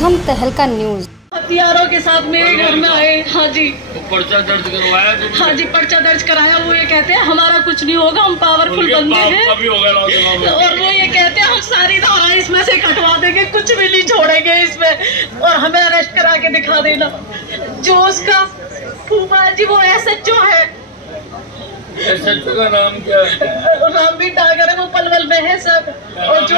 प्रथम तहलका न्यूज। हथियारों के साथ मेरे घर में आए। हाँ जी, पर्चा दर्ज करवाया? हाँ जी, पर्चा दर्ज कराया। वो ये कहते हैं हमारा कुछ नहीं होगा, हम पावरफुल बंदे हैं। और वो ये कहते हैं हम सारी धारा इसमें से कटवा देंगे, कुछ भी नहीं छोड़ेंगे इसमें, और हमें अरेस्ट करा के दिखा देना। जो उसका फूफा जी वो SHO है। SHO का नाम क्या है? रामवीर डागर है, वो पलवल में है सर। और जो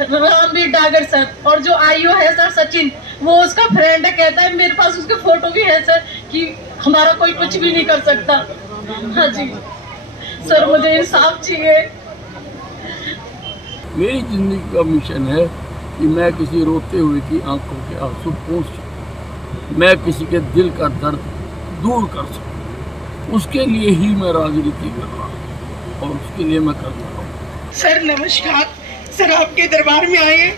रामवीर डागर सर, और जो IO है सर सचिन, वो उसका फ्रेंड है। कहता है मेरे पास उसके फोटो भी है सर कि हमारा कोई कुछ भी नहीं कर सकता। हाँ जी सर, मुझे इंसाफ चाहिए। मेरी जिंदगी का मिशन है कि मैं किसी रोते हुए की आंखों के आंसू पोंछ सकूं, मैं किसी के दिल का दर्द दूर कर सकूं। उसके लिए ही मैं राजनीति कर रहा हूँ और उसके लिए मैं कर रहा हूँ। सर नमस्कार सर, आपके दरबार में आए हैं।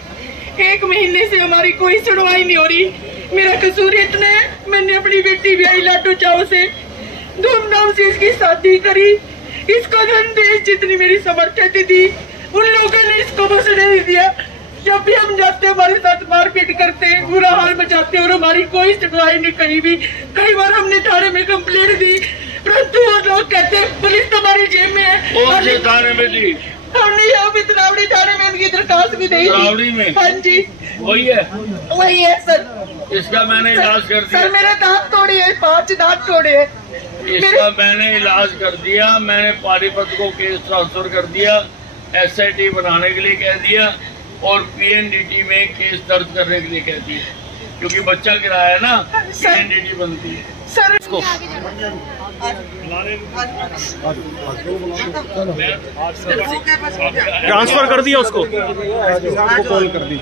1 महीने से हमारी कोई सुनवाई नहीं हो रही। मेरा कसूर इतना है, मैंने अपनी बेटी ब्याही लाटू चाव से, धूमधाम से इसकी शादी करी। इसको धन देश जितनी मेरी समर्थन थी उन लोगों ने इसको बस नहीं दिया। जब भी हम जाते हमारे साथ मारपीट करते हैं, बुरा हाल मचाते हैं, और हमारी कोई सुनवाई नहीं कहीं भी। कई बार हमने थाने में कंप्लेंट दी, परंतु वो लोग कहते हैं पुलिस तुम्हारी जेब में है। और थाने में दी? हमने यहाँ भी तरावड़ी थाने में इनकी दरखास्त भी दी। तरावड़ी में? हाँ जी वही है, वही है सर। इसका मैंने इलाज कर दिया। सर मेरे दांत तोड़े हैं, 5 दांत तोड़े हैं। इसका मैंने इलाज कर दिया। मैंने पानीपत को केस ट्रांसफर कर दिया, SIT बनाने के लिए कह दिया, और PNDT में केस दर्ज करने के लिए कह दिया, क्योंकि बच्चा गिराया है ना, PNDT बनती है सर। ट्रांसफर कर दिया उसको, कॉल कर दी।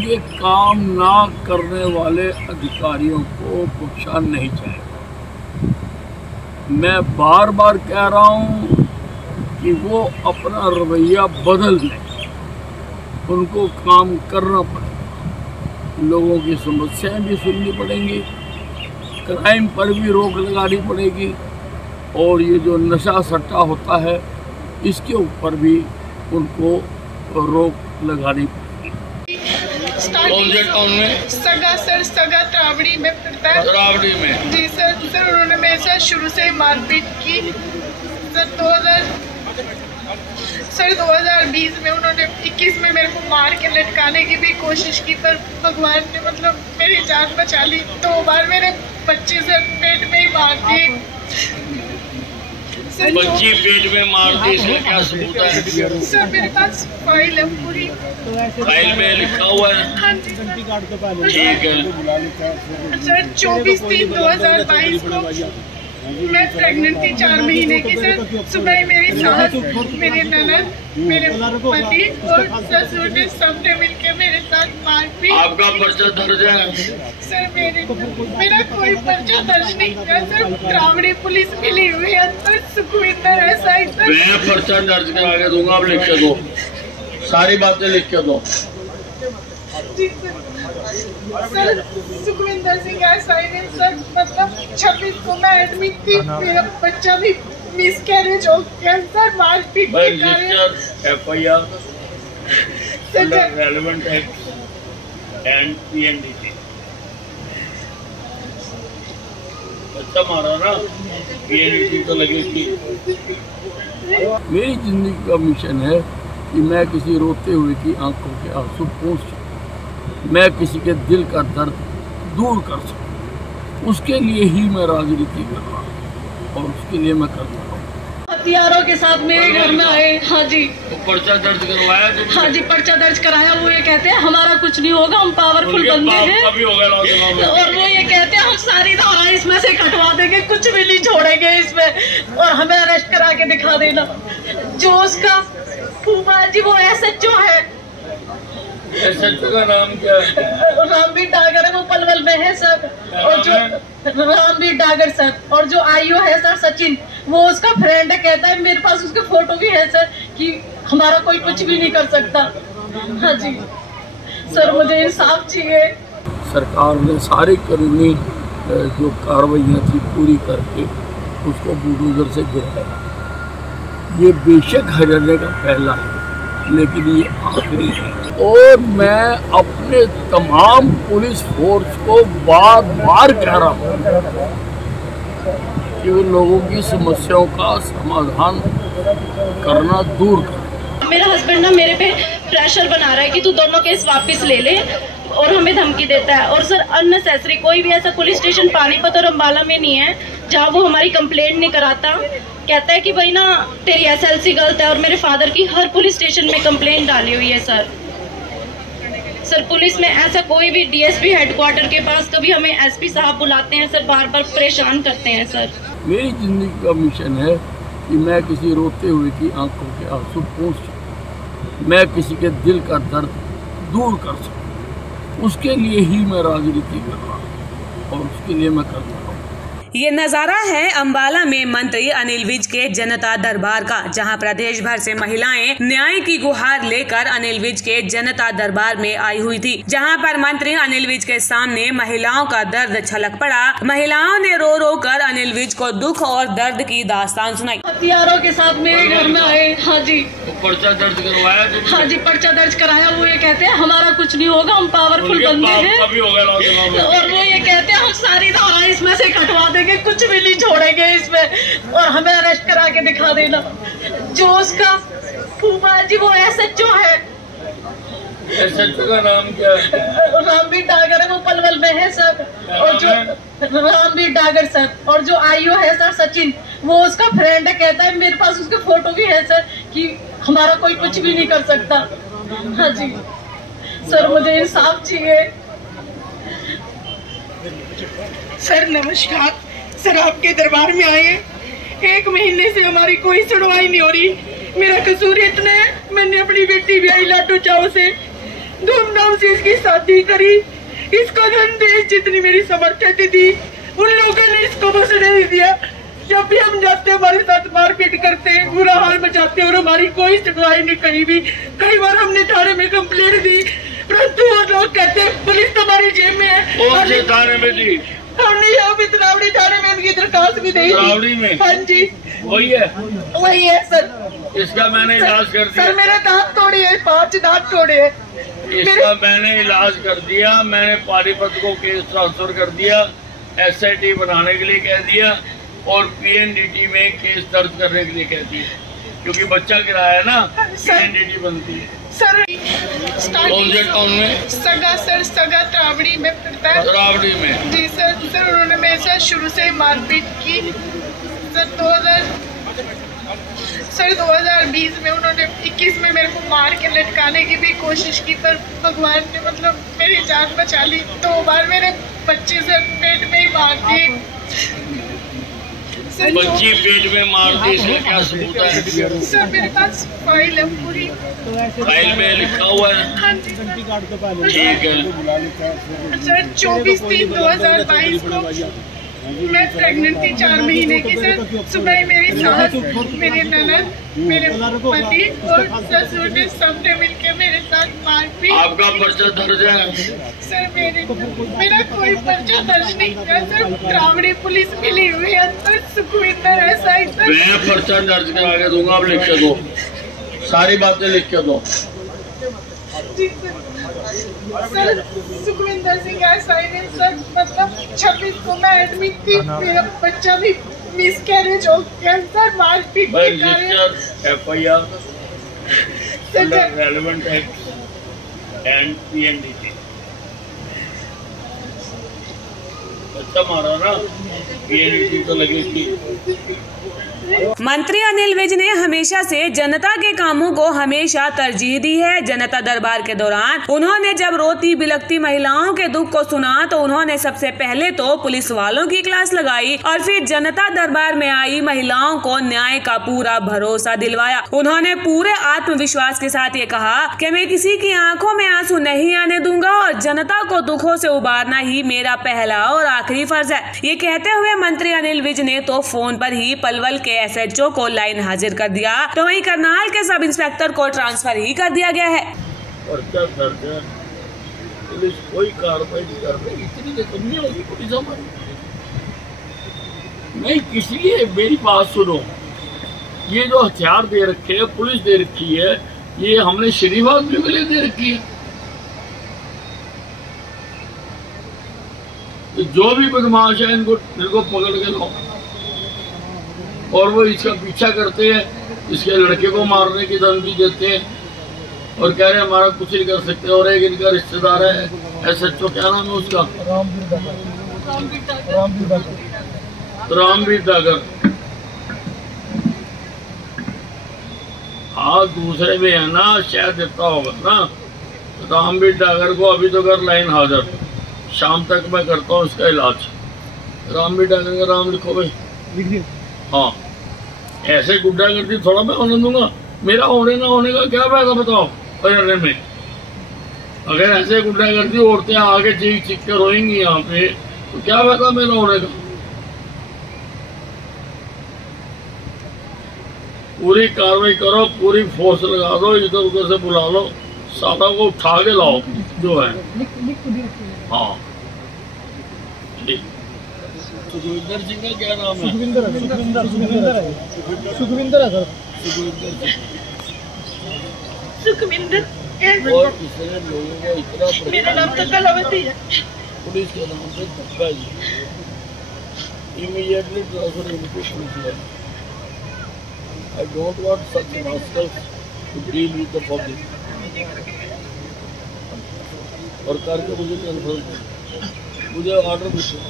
ये काम ना करने वाले अधिकारियों को बख्शा नहीं जाएगा। मैं बार बार कह रहा हूँ कि वो अपना रवैया बदल दें, उनको काम करना पड़ेगा, लोगों की समस्याएं भी सुननी पड़ेंगी, क्राइम पर भी रोक लगानी पड़ेगी, और ये जो नशा सट्टा होता है इसके ऊपर भी उनको रोक लगानी पड़ेगी। टाउन में सगा सर, सगा तरावड़ी में पड़ता है। तरावड़ी में? जी सर। सर उन्होंने मेरे साथ शुरू से मारपीट की। सर 2020 में उन्होंने 21 में मेरे को मार के लटकाने की भी कोशिश की, पर भगवान ने मतलब मेरी जान बचा ली। 2 बार मेरे बच्चे से पेट में ही मार दिए। बच्ची पेट में मार दी, इसका क्या सबूत है? सर मेरे पास फाइल है पूरी। फाइल में लिखा हुआ है? हाँ जी सर। ठीक है सर 24/3/2022 को मैं प्रेग्नेंट थी, 4 महीने की। सर सुबह मेरी सास, मेरे ननद, मेरे पति और ससुर ने सबने मिलके मेरे साथ मारपीट। आपका पर्चा दर्ज है? सर मेरा कोई पर्चा दर्ज नहीं किया सर। तरावड़ी पुलिस मिली हुई है, तो सुखविंदर ऐसा ही सर। मैं पर्चा दर्ज करा के दूंगा, आप लिख के दो, सारी बातें लिख के दो। जी सर सुखविंदर सिंह SI ने सर मतलब 26 को मैं एडमिट थी, मेरा बच्चा भी मिसकैरेज हो गया सर। मारपीट के कारण FIR relevant act and PNDT। बच्चा मारा ना, PNDT तो लगी थी। मेरी जिंदगी का मिशन है कि मैं किसी रोते हुए की आंखों के आंसू पोंछ सकूं, मैं किसी के दिल का दर्द दूर कर सकूं। उसके लिए ही मैं राजनीति कर रहा हूँ और उसके लिए मैं कर रहा हूँ। हथियारों के साथ मेरे घर में आए। हाँ जी, पर्चा दर्ज करवाया? हाँ जी, पर्चा दर्ज कराया। वो ये कहते हैं हमारा कुछ नहीं होगा, हम पावरफुल बंदे हैं। और वो ये कहते हैं हम सारी धारा इसमें से कटवा देंगे, कुछ भी नहीं छोड़ेंगे इसमें, और हमें अरेस्ट करा के दिखा देना। जो उसका फूफा जी वो SHO है। SHO का नाम क्या है? रामवीर डागर है, वो पलवल में है सर। और जो रामवीर डागर सर, और जो IO है सर सचिन, वो उसका फ्रेंड है। कहता है मेरे पास उसके फोटो भी है सर कि हमारा कोई कुछ भी नहीं कर सकता। हाँ जी सर, मुझे इंसाफ चाहिए। सरकार ने सारी कानूनी जो कार्रवाइयाँ थी पूरी करके उसको बुलडोजर से गिराया। ये बेशक हरियाणा का पहला है, लेकिन ये आखिरी है। और मैं अपने तमाम पुलिस फोर्स को बार बार कह रहा हूँ कि वो लोगों की समस्याओं का समाधान करना दूर कर। मेरा हस्बैंड ना मेरे पे प्रेशर बना रहा है कि तू दोनों केस वापस ले ले, और हमें धमकी देता है। और सर अननेसेसरी कोई भी ऐसा पुलिस स्टेशन पानीपत और अम्बाला में नहीं है जहाँ वो हमारी कंप्लेंट नहीं कराता। कहता है कि भाई ना तेरी SLC गलत है, और मेरे फादर की हर पुलिस स्टेशन में कंप्लेंट डाली हुई है। सर पुलिस में ऐसा कोई भी DSP हेडक्वार्टर के पास कभी हमें SP साहब बुलाते हैं सर, बार बार परेशान करते हैं सर। मेरी जिंदगी का मिशन है कि मैं किसी रोते हुए की आंखों के आंसू पोंछ सकूं, मैं किसी के दिल का दर्द दूर कर सकूं। उसके लिए ही मैं राजनीति कर रहा हूँ और उसके लिए मैं करता हूँ। ये नजारा है अम्बाला में मंत्री अनिल विज के जनता दरबार का, जहां प्रदेश भर से महिलाएं न्याय की गुहार लेकर अनिल विज के जनता दरबार में आई हुई थी, जहां पर मंत्री अनिल विज के सामने महिलाओं का दर्द छलक पड़ा। महिलाओं ने रो रो कर अनिल विज को दुख और दर्द की दास्तान सुनाई। हथियारों के साथ मेरे घर में आए। हाँ जी, पर्चा दर्ज करवाया? हाँ जी, पर्चा दर्ज कराया। वो ये कहते हैं हमारा कुछ नहीं होगा, हम पावरफुल बंदे हैं। और वो ये कहते हैं हम सारी धारा इसमें से कटवा देंगे, कुछ भी नहीं छोड़ेंगे इसमें, और हमें अरेस्ट करा के दिखा देना। जो उसका फूफा जी वो SHO है। SHO का नाम क्या है? रामवीर डागर है, वो पलवल में है सर। और जो रामवीर डागर सर, और जो IO है सर सचिन, वो उसका फ्रेंड है। कहता है मेरे पास उसके फोटो भी है सर कि हमारा कोई कुछ भी नहीं कर सकता। हाँ जी सर, मुझे इंसाफ चाहिए। सर नमस्कार सर, आपके दरबार में आए हैं। 1 महीने से हमारी कोई सुनवाई नहीं हो रही। मेरा कसूर इतना है, मैंने अपनी बेटी ब्याई लाटू चाव से, धूमधाम से इसकी शादी करी। इसको धन देश जितनी मेरी समर्थन थी उन लोगों ने इसको बस नहीं दिया। जब भी हम जाते हमारे साथ मारपीट करते हैं, बुरा हाल मचाते हैं, और हमारी कोई सुनवाई नहीं कहीं भी। कई बार हमने थाने में कंप्लेंट दी, परंतु वो लोग कहते हैं पुलिस तुम्हारी जेब में है। कौन से थाने में दी? हमने यहाँ भी तरावड़ी थाने में उनकी दरखास्त भी दी। तरावड़ी में? हाँ जी वही है, वही है सर। इसका मैंने इलाज कर दिया। सर मेरे दांत तोड़े हैं, 5 दांत तोड़े हैं। इसका मैंने इलाज कर दिया। मैंने पानीपत को केस ट्रांसफर कर दिया, SIT बनाने के लिए कह दिया, और PNDT में केस दर्ज करने के लिए कह दिया, क्योंकि बच्चा गिराया ना, PNDT बनती है। सर कौन से टाउन में? सगा तरावड़ी में पड़ता है। तरावड़ी में? जी सर। सर उन्होंने मेरे साथ शुरू से मारपीट की। सर 2020 में उन्होंने 21 में मेरे को मार के लटकाने की भी कोशिश की, पर भगवान ने मतलब मेरी जान बचा ली। 2 बार मेरे बच्चे से पेट में ही मार दिए। बच्ची पेट में मार दी, इसका क्या सबूत है? सर मेरे पास फाइल है पूरी। फाइल में लिखा हुआ है? हाँ जी सर। ठीक है सर 24/3/2022 को मैं प्रेग्नेंट थी, 4 महीने की। सर सुबह मेरी सास, मेरे ननद, मेरे पति और ससुर ने सबने मिलके मेरे साथ मारपीट। आपका पर्चा दर्ज है? सर मेरा कोई पर्चा दर्ज नहीं किया सर। तरावड़ी पुलिस मिली हुई है सर, सुखविंदर ऐसा ही सर। मैं पर्चा दर्ज करा के दूंगा, आप लिख के दो, सारी बातें लिख के दो। जी सर सुखविंदर सिंह ऐसा ही सर, मतलब 26 को मैं एडमिट थी, मेरा बच्चा भी मिसकैरेज हो गया सर। मारपीट FIR relevant act and PNDT। बच्चा मारा ना, PNDT तो लगेगी। मंत्री अनिल विज ने हमेशा से जनता के कामों को हमेशा तरजीह दी है। जनता दरबार के दौरान उन्होंने जब रोती बिलखती महिलाओं के दुख को सुना तो उन्होंने सबसे पहले तो पुलिस वालों की क्लास लगाई और फिर जनता दरबार में आई महिलाओं को न्याय का पूरा भरोसा दिलवाया। उन्होंने पूरे आत्मविश्वास के साथ ये कहा कि मैं किसी की आंखों में आंसू नहीं आने दूंगा और जनता को दुखों से उबारना ही मेरा पहला और आखिरी फर्ज है। ये कहते हुए मंत्री अनिल विज ने तो फोन पर ही पलवल के SHO को लाइन हाजिर कर दिया, तो वहीं करनाल के सब इंस्पेक्टर को ट्रांसफर ही कर दिया गया है। पुलिस कोई कार्रवाई नहीं कर रही, इतनी कमी होगी पुलिस हमारी नहीं। इसलिए मेरी बात सुनो, ये जो हथियार दे रखे हैं, पुलिस दे रखी है, ये हमने शरीफ आदमी के लिए दे रखी है। तो जो भी बदमाश है इनको पकड़ के लाओ। और वो इसका पीछा करते हैं, इसके लड़के को मारने की धमकी देते हैं और कह रहे हैं हमारा कुछ नहीं कर सकते। और एक इनका रिश्तेदार है SHO, क्या नाम है उसका, रामवीर डागर। हाँ, दूसरे में है ना, शायद देता होगा ना। रामवीर डागर को अभी तो कर लाइन हाजिर, शाम तक मैं करता हूँ इसका इलाज। रामवीर डागर का नाम लिखो भाई। हाँ, ऐसे गुंडागर्दी थोड़ा मैं होने दूंगा। मेरा होने ना होने का क्या फायदा बताओ हरियाणा में। अगर ऐसे गुंडागर्दी औरतें आगे चीख चीख कर रोएंगी यहाँ पे, तो क्या फायदा मेरा होने का। पूरी कार्रवाई करो, पूरी फोर्स लगा दो, इधर उधर से बुला लो, सादा को उठा के लाओ जो है। हाँ ठीक। सुखविंदर सिंह का क्या नाम है? सुखविंदर है सर। सुखविंदर। और इसने लोगों को इतना, मेरा नाम तो कलावती है। पुलिस के नाम से धक्का जी, immediately transfer into police line. I don't want such rascals to deal with the public. और करके मुझे कंफर्म, मुझे ऑर्डर दीजिए।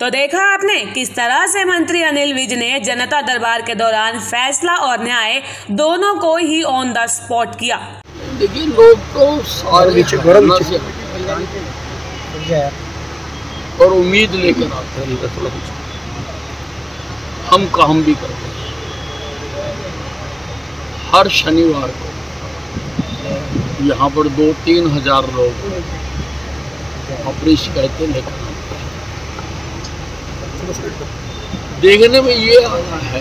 तो देखा आपने किस तरह से मंत्री अनिल विज ने जनता दरबार के दौरान फैसला और न्याय दोनों को ही ऑन द स्पॉट किया। देखिए, लोग तो सारे और उम्मीद लेकर आते हैं, हम काम भी करते हैं। हर शनिवार को यहाँ पर 2-3 हजार लोग अपनी शिकायतें लेकर आते हैं। देखने में ये आया है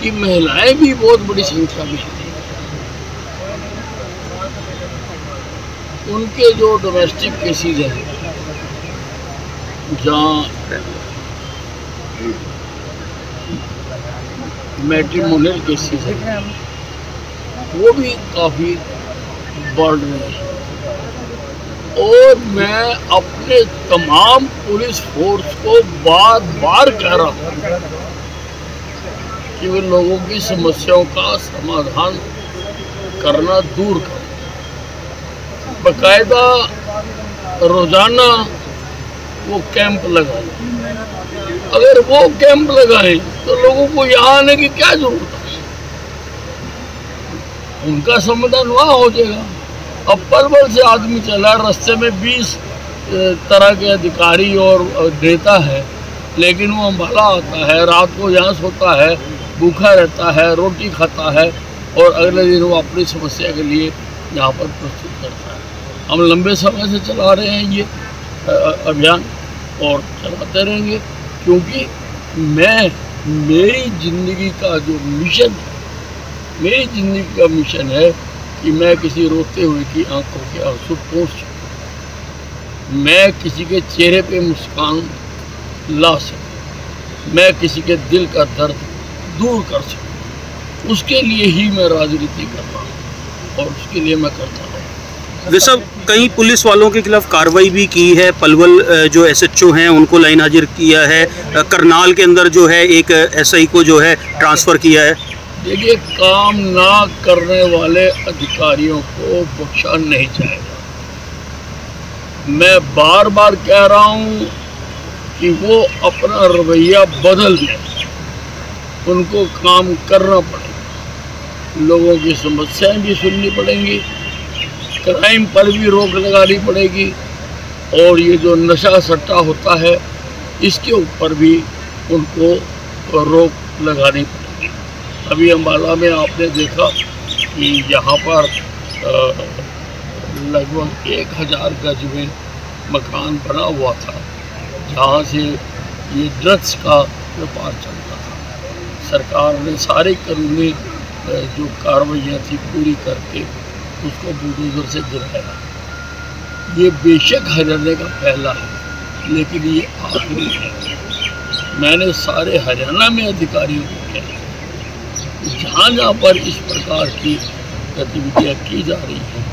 कि महिलाएं भी बहुत बड़ी संख्या में हैं। उनके जो डोमेस्टिक केसेस हैं, जहाँ मैट्रिमोनियल केसेस हैं, वो भी काफ़ी बढ़ रहे हैं। और मैं अपने तमाम पुलिस फोर्स को बार बार कह रहा हूँ कि वे लोगों की समस्याओं का समाधान करना दूर करें। बाकायदा रोजाना वो कैंप लगाएं। अगर वो कैंप लगाएं तो लोगों को यहाँ आने की क्या जरूरत है, उनका समाधान वहाँ हो जाएगा। अब पलवल से आदमी चला, रास्ते में 20 तरह के अधिकारी और नेता है, लेकिन वो अम्बाला आता है, रात को यहाँ सोता है, भूखा रहता है, रोटी खाता है और अगले दिन वो अपनी समस्या के लिए यहाँ पर प्रस्तुत करता है। हम लंबे समय से चला रहे हैं ये अभियान और चलाते रहेंगे, क्योंकि मेरी ज़िंदगी का जो मिशन है, मेरी ज़िंदगी का मिशन है कि मैं किसी रोते हुए की आंखों के आंसू पोंछ सकूं, मैं किसी के चेहरे पे मुस्कान ला सकूं, मैं किसी के दिल का दर्द दूर कर सकूं। उसके लिए ही मैं राजनीति कर रहा हूँ और उसके लिए मैं करता हूँ। वैसे कई पुलिस वालों के खिलाफ कार्रवाई भी की है। पलवल जो SHO हैं उनको लाइन हाजिर किया है। करनाल के अंदर जो है एक SI को जो है ट्रांसफ़र किया है। देखिए, काम ना करने वाले अधिकारियों को बख्शा नहीं जाएगा। मैं बार बार कह रहा हूँ कि वो अपना रवैया बदल दें, उनको काम करना पड़ेगा, लोगों की समस्याएं भी सुननी पड़ेंगी, क्राइम पर भी रोक लगानी पड़ेगी और ये जो नशा सट्टा होता है इसके ऊपर भी उनको रोक लगानी पड़ेगी। अभी अम्बाला में आपने देखा कि यहाँ पर लगभग 1000 गज में मकान बना हुआ था, जहाँ से ये ड्रग्स का व्यापार चलता था। सरकार ने सारी कानूनी जो कार्रवाइयाँ थी पूरी करके उसको बुलडोजर से गिराया। ये बेशक हरियाणा का पहला है, लेकिन ये आखिरी है। मैंने सारे हरियाणा में अधिकारियों को कहा जहाँ जहाँ पर इस प्रकार की गतिविधियाँ की जा रही हैं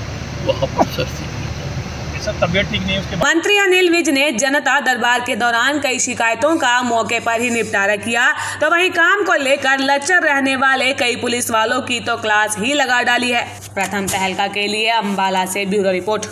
वहाँ पर सख्ती तबियत ठीक नहीं है उसके बाद। मंत्री अनिल विज ने जनता दरबार के दौरान कई शिकायतों का मौके पर ही निपटारा किया, तो वहीं काम को लेकर लच्चर रहने वाले कई पुलिस वालों की तो क्लास ही लगा डाली है। प्रथम तहलका के लिए अंबाला से ब्यूरो रिपोर्ट।